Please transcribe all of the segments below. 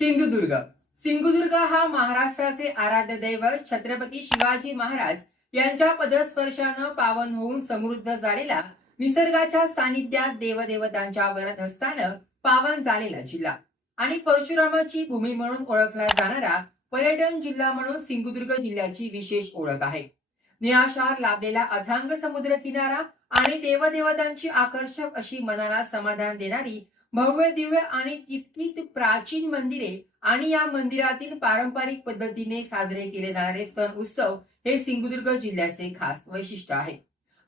सिंधुदुर्ग. सिंधुदुर्ग हा महाराष्ट्राचे आराध्य दैवत छत्रपती शिवाजी महाराज यांच्या पदस्पर्शानं पावन होऊन समृद्ध झालेला निसर्गाच्या सानिध्यात देवदेवतांच्या वरद असताना पावन झालेला जिल्हा. आणि परशुरामाची भूमी म्हणून ओळखला जाणारा पर्यटन जिल्हा म्हणून सिंधुदुर्ग जिल्ह्याची विशेष ओळख आहे. निराशार लाभलेला अथांग समुद्र किनारा आणि देवदेवतांची आकर्षक अशी मनाला समाधान देणारी भव्य दिव्य आणि तितकीत प्राचीन मंदिरे आणि या मंदिरातील पारंपरिक पद्धतीने साजरे केले जाणारे सण उत्सव हे सिंधुदुर्ग जिल्ह्याचे खास वैशिष्ट्य आहे.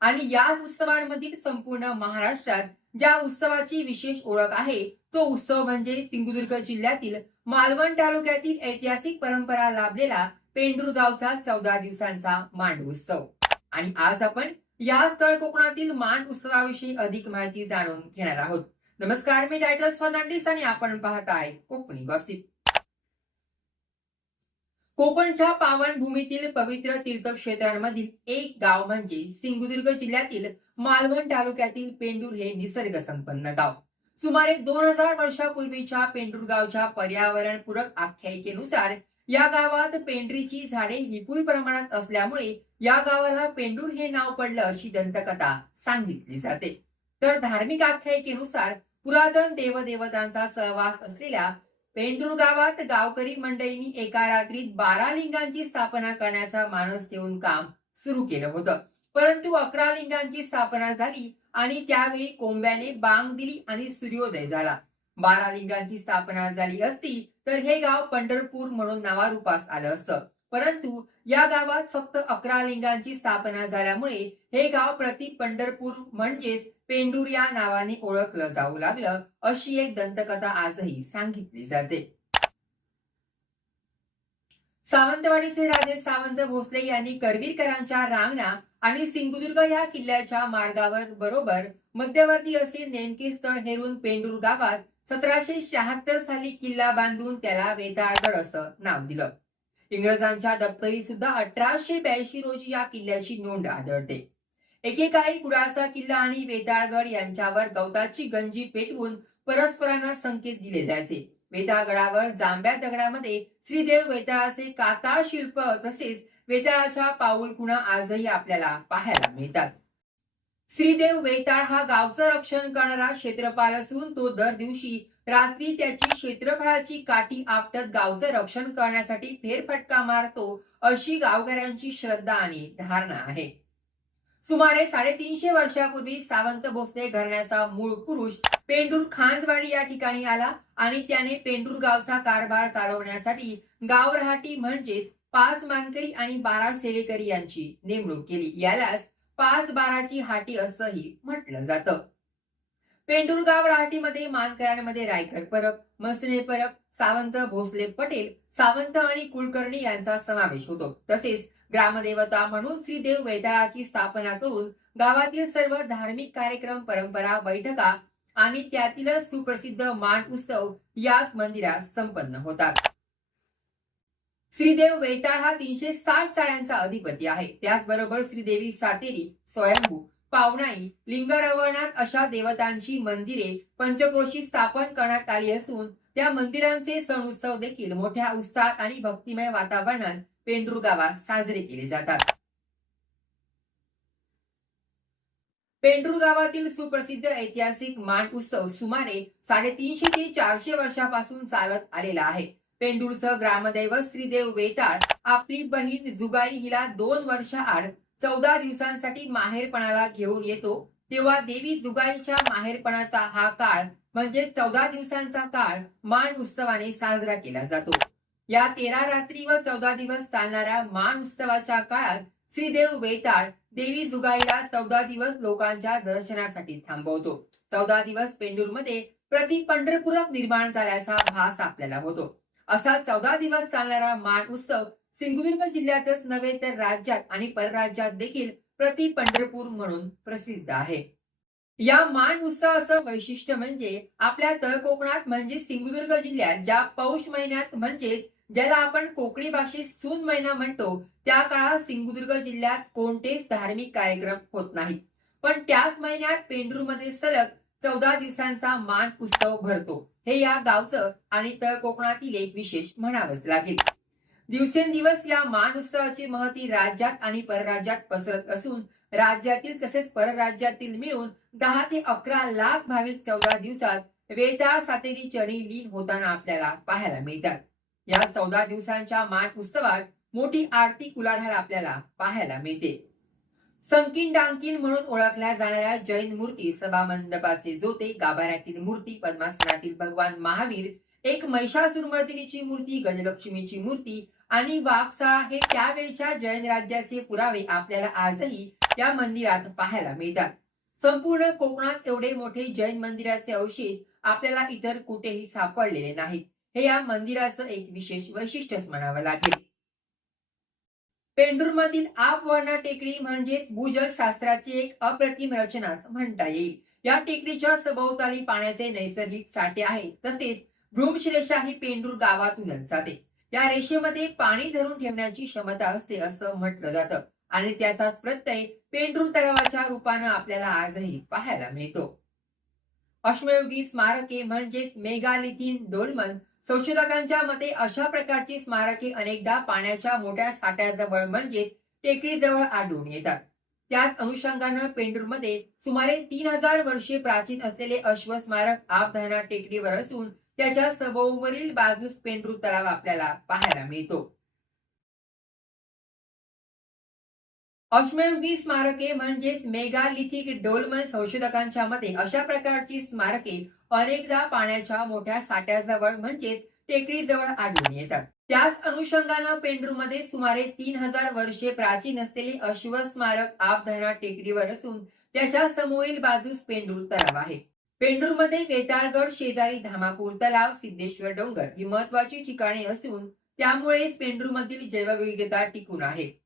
आणि या उत्सवांमधील संपूर्ण महाराष्ट्रात ज्या उत्सवाची विशेष ओळख आहे तो उत्सव म्हणजे सिंधुदुर्ग जिल्ह्यातील मालवण तालुक्यातील ऐतिहासिक परंपरा लाभलेला पेंडुरगावचा चौदा दिवसांचा मांड उत्सव. आणि आज आपण या स्थळ कोकणातील मांड उत्सवाविषयी अधिक माहिती जाणून घेणार आहोत. नमस्कार मी टायटल्स फर्नांडिस आणि आपण आहे कोकणी गॉसिप कोकणच्या पावन भूमीतील पवित्र तीर्थक्षेत्रांमधील एक गाव म्हणजे सिंधुदुर्ग जिल्ह्यातील मालवण तालुक्यातील पेंडूर हे निसर्ग संपन्न गाव. सुमारे दोन हजार वर्षापूर्वीच्या पेंडूर गावच्या पर्यावरणपूरक आख्यायिकेनुसार या गावात पेंड्रीची झाडे विपुल प्रमाणात असल्यामुळे या गावाला पेंडूर हे नाव पडलं अशी दंतकथा सांगितली जाते. तर धार्मिक आख्यायिकेनुसार पुरातन देवदेवतांचा सहवास असलेल्या पेंडूर गावात गावकरी मंडळींनी एका रात्रीत बारा लिंगांची स्थापना करण्याचा मानस ठेवून काम सुरू केलं होतं. परंतु अकरा लिंगांची स्थापना झाली आणि त्यावेळी कोंब्याने बांग दिली आणि सूर्योदय झाला. बारा लिंगांची स्थापना झाली असती तर हे गाव पंढरपूर म्हणून नावारूपास आलं असतं. परंतु या गावात फक्त अकरा लिंगांची स्थापना झाल्यामुळे हे गाव प्रति पंढरपूर म्हणजेच पेंडूर या नावाने ओळखलं जाऊ लागलं अशी एक दंतकथा आजही सांगितली जाते. सावंतवाडीचे राजे सावंत भोसले यांनी करवीरकरांच्या रांगणा आणि सिंधुदुर्ग या किल्ल्याच्या मार्गावर बरोबर मध्यवर्ती असे नेमके स्थळ हेरून पेंडूर गावात सतराशे शहात्तर साली किल्ला बांधून त्याला वेताळगड असं नाव दिलं. इंग्रजांच्या दप्तरी सुद्धा अठराशे ब्याऐंशी रोजी या किल्ल्याची नोंद आढळते. एकेकाळी कुडाळचा किल्ला आणि वेताळगड यांच्यावर गवताची गंजी पेटवून परस्परांना संकेत दिले जायचे. वेताळगडावर जांभ्या दगडामध्ये श्रीदेव वेताळाचे काताळ शिल्प तसेच वेताळाच्या पाऊल खुणा आजही आपल्याला पाहायला मिळतात. श्रीदेव वेताळ हा गावचं रक्षण करणारा क्षेत्रपाल असून तो दर दिवशी रात्री त्याची क्षेत्रफळाची काठी आपटत गावचं रक्षण करण्यासाठी फेरफटका मारतो अशी गावकऱ्यांची श्रद्धा आणि धारणा आहे. सुमारे साडेतीनशे वर्षापूर्वी सावंत भोसले घराण्याचा मूळ पुरुष पेंडूर खांदवाडी या ठिकाणी आला आणि त्याने पेंडूर गावचा कारभार चालवण्यासाठी गाव रहाटी म्हणजेच पाच मानकरी आणि बारा सेवेकरी यांची नेमणूक केली. यालाच पाच बाराची हाटी असंही म्हटलं जातं. पेंडूर गाव रहाटीमध्ये मानकऱ्यांमध्ये रायकर परब मसने परब सावंत भोसले पटेल सावंत आणि कुलकर्णी यांचा समावेश होतो. तसेच ग्रामदेवता म्हणून श्रीदेव वेताळाची स्थापना करून गावातील सर्व धार्मिक कार्यक्रम परंपरा बैठका आणि त्यातीलच सुप्रसिद्ध मान उत्सव याच मंदिरात संपन्न होतात. श्रीदेव वेताळ हा तीनशे साठ चाळ्यांचा अधिपती आहे. त्याचबरोबर श्रीदेवी सातेरी स्वयंभू पावणाई लिंगरवणात अशा देवतांची मंदिरे पंचक्रोशी स्थापन करण्यात आली असून त्या मंदिरांचे सण उत्सव देखील मोठ्या उत्साहात आणि भक्तिमय वातावरणात पेंडूर गावात साजरे केले जातात. पेंडूर गावातील सुप्रसिद्ध ऐतिहासिक मान उत्सव सुमारे साडेतीनशे ते चारशे वर्षापासून चालत आलेला आहे. पेंडूरचं ग्रामदैवत श्रीदेव वेताळ आपली बहीण जुगाई हिला दोन वर्षाआड चौदा दिवसांसाठी माहेरपणाला घेऊन येतो तेव्हा देवी जुगाईच्या माहेरपणाचा हा काळ म्हणजे चौदा दिवसांचा काळ मान उत्सवाने साजरा केला जातो. या तेरा रात्री व चौदा दिवस चालणाऱ्या मान उत्सवाच्या काळात श्रीदेव वेताळ देवी जुगाईला चौदा दिवस लोकांच्या दर्शनासाठी थांबवतो. चौदा दिवस पेंडूरमध्ये प्रति पंढरपुरात निर्माण झाल्याचा भास आपल्याला होतो. असा चौदा दिवस चालणारा मान उत्सव सिंधुदुर्ग जिल्ह्यातच नव्हे तर राज्यात आणि परराज्यात देखील प्रति पंढरपूर म्हणून प्रसिद्ध आहे. या मान उत्सवाचं वैशिष्ट्य म्हणजे आपल्या तळकोकणात म्हणजे सिंधुदुर्ग जिल्ह्यात ज्या पौष महिन्यात म्हणजेच ज्याला आपण कोकणी भाषेत सून महिना म्हणतो त्या काळात सिंधुदुर्ग जिल्ह्यात कोणतेच धार्मिक कार्यक्रम होत नाहीत. पण त्याच महिन्यात पेंडूरमध्ये सलग चौदा दिवसांचा मान उत्सव भरतो. हे या गावचं आणि तळ कोकणातील एक विशेष म्हणावंच लागेल. दिवसेंदिवस या मान उत्सवाची महती राज्यात आणि परराज्यात पसरत असून राज्यातील तसेच परराज्यातील मिळून दहा ते अकरा लाख भाविक चौदा दिवसात वेताळ सातेरी चढी लीन होताना आपल्याला पाहायला मिळतात. या चौदा दिवसांच्या मान उत्सवात मोठी आरती कुलाढाल आपल्याला पाहायला मिळते. संकीन डांकीन म्हणून ओळखल्या जाणाऱ्या जैन मूर्ती सभा मंडपाचे जोते गाभाऱ्यातील मूर्ती पद्मासनातील भगवान महावीर एक महिषासुरमर्दिनीची मूर्ती गजलक्ष्मीची मूर्ती आणि वाघसाळा हे त्यावेळच्या जैन राज्याचे पुरावे आपल्याला आजही या मंदिरात पाहायला मिळतात. संपूर्ण कोकणात एवढे मोठे जैन मंदिराचे अवशेष आपल्याला इतर कुठेही सापडलेले नाहीत. हे या मंदिराचं एक विशेष वैशिष्ट्यच म्हणावं लागेल. पेंडूरमधील मधील टेकडी म्हणजे भूजल शास्त्राची एक अप्रतिम रचनाच म्हणता येईल. या टेकडीच्या सभोवताली पाण्याचे नैसर्गिक साठे आहेत तसेच भ्रूमश्रेषा ही पेंडूर गावातूनच जाते. या रेषेमध्ये पाणी धरून ठेवण्याची क्षमता असते असं म्हटलं जातं आणि त्याचाच प्रत्यय पेंडूर तलावाच्या रूपानं आपल्याला आजही पाहायला मिळतो. अश्मयुगी स्मारके म्हणजेच मेगालिथिन डोलमन संशोधकांच्या मते अशा प्रकारची स्मारके अनेकदा पाण्याच्या मोठ्या साठ्याजवळ म्हणजे टेकडीजवळ आढळून येतात. त्याच अनुषंगानं पेंडूरमध्ये सुमारे तीन हजार वर्षे प्राचीन असलेले अश्व स्मारक आपधना टेकडीवर असून त्याच्या सभोवरील बाजूस पेंडूर तलाव आपल्याला पाहायला मिळतो. अश्मयुगी स्मारके म्हणजेच मेगालिथिक डोलमन संशोधकांच्या मते अशा प्रकारची स्मारके अनेकदा पाण्याच्या मोठ्या साठ्याजवळ म्हणजेच टेकडीजवळ आढळून येतात. त्याच अनुषंगानं पेंडूरमध्ये सुमारे तीन हजार वर्षे प्राचीन असलेले अश्व स्मारक आपधना टेकडीवर असून त्याच्या समोरील बाजूस पेंडूर तलाव आहे. पेंडूरमध्ये वेताळगड शेजारी धामापूर तलाव सिद्धेश्वर डोंगर ही महत्वाची ठिकाणे असून त्यामुळे पेंडूरमधील जैवविविधता टिकून आहे.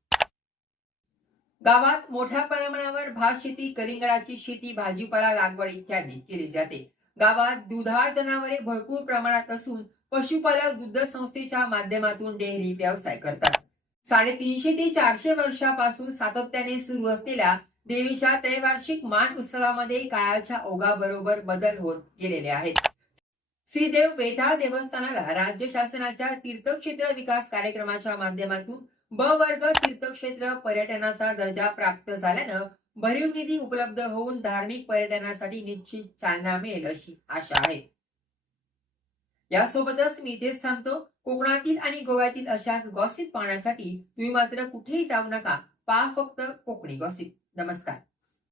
गावात मोठ्या प्रमाणावर भात शेती कलिंगडाची शेती भाजीपाला लागवड इत्यादी केली जाते. गावात दुधाळ जनावरे भरपूर प्रमाणात असून पशुपालक दुग्ध संस्थेच्या माध्यमातून डेअरी व्यवसाय करतात. साडेतीनशे ते चारशे वर्षापासून सातत्याने सुरू असलेल्या देवीच्या त्रैवार्षिक मान उत्सवामध्ये काळाच्या ओघाबरोबर बदल होत गेलेले आहेत. श्रीदेव वेताळ देवस्थानाला राज्य शासनाच्या तीर्थक्षेत्र विकास कार्यक्रमाच्या माध्यमातून ब वर्ग तीर्थक्षेत्र पर्यटनाचा दर्जा प्राप्त झाल्यानं भरीव निधी उपलब्ध होऊन धार्मिक पर्यटनासाठी निश्चित चालना मिळेल अशी आशा आहे. यासोबतच मी इथेच थांबतो. कोकणातील आणि गोव्यातील अशाच गॉसिप पाहण्यासाठी तुम्ही मात्र कुठेही जाऊ नका. पहा फक्त कोकणी गॉसिप नमस्कार.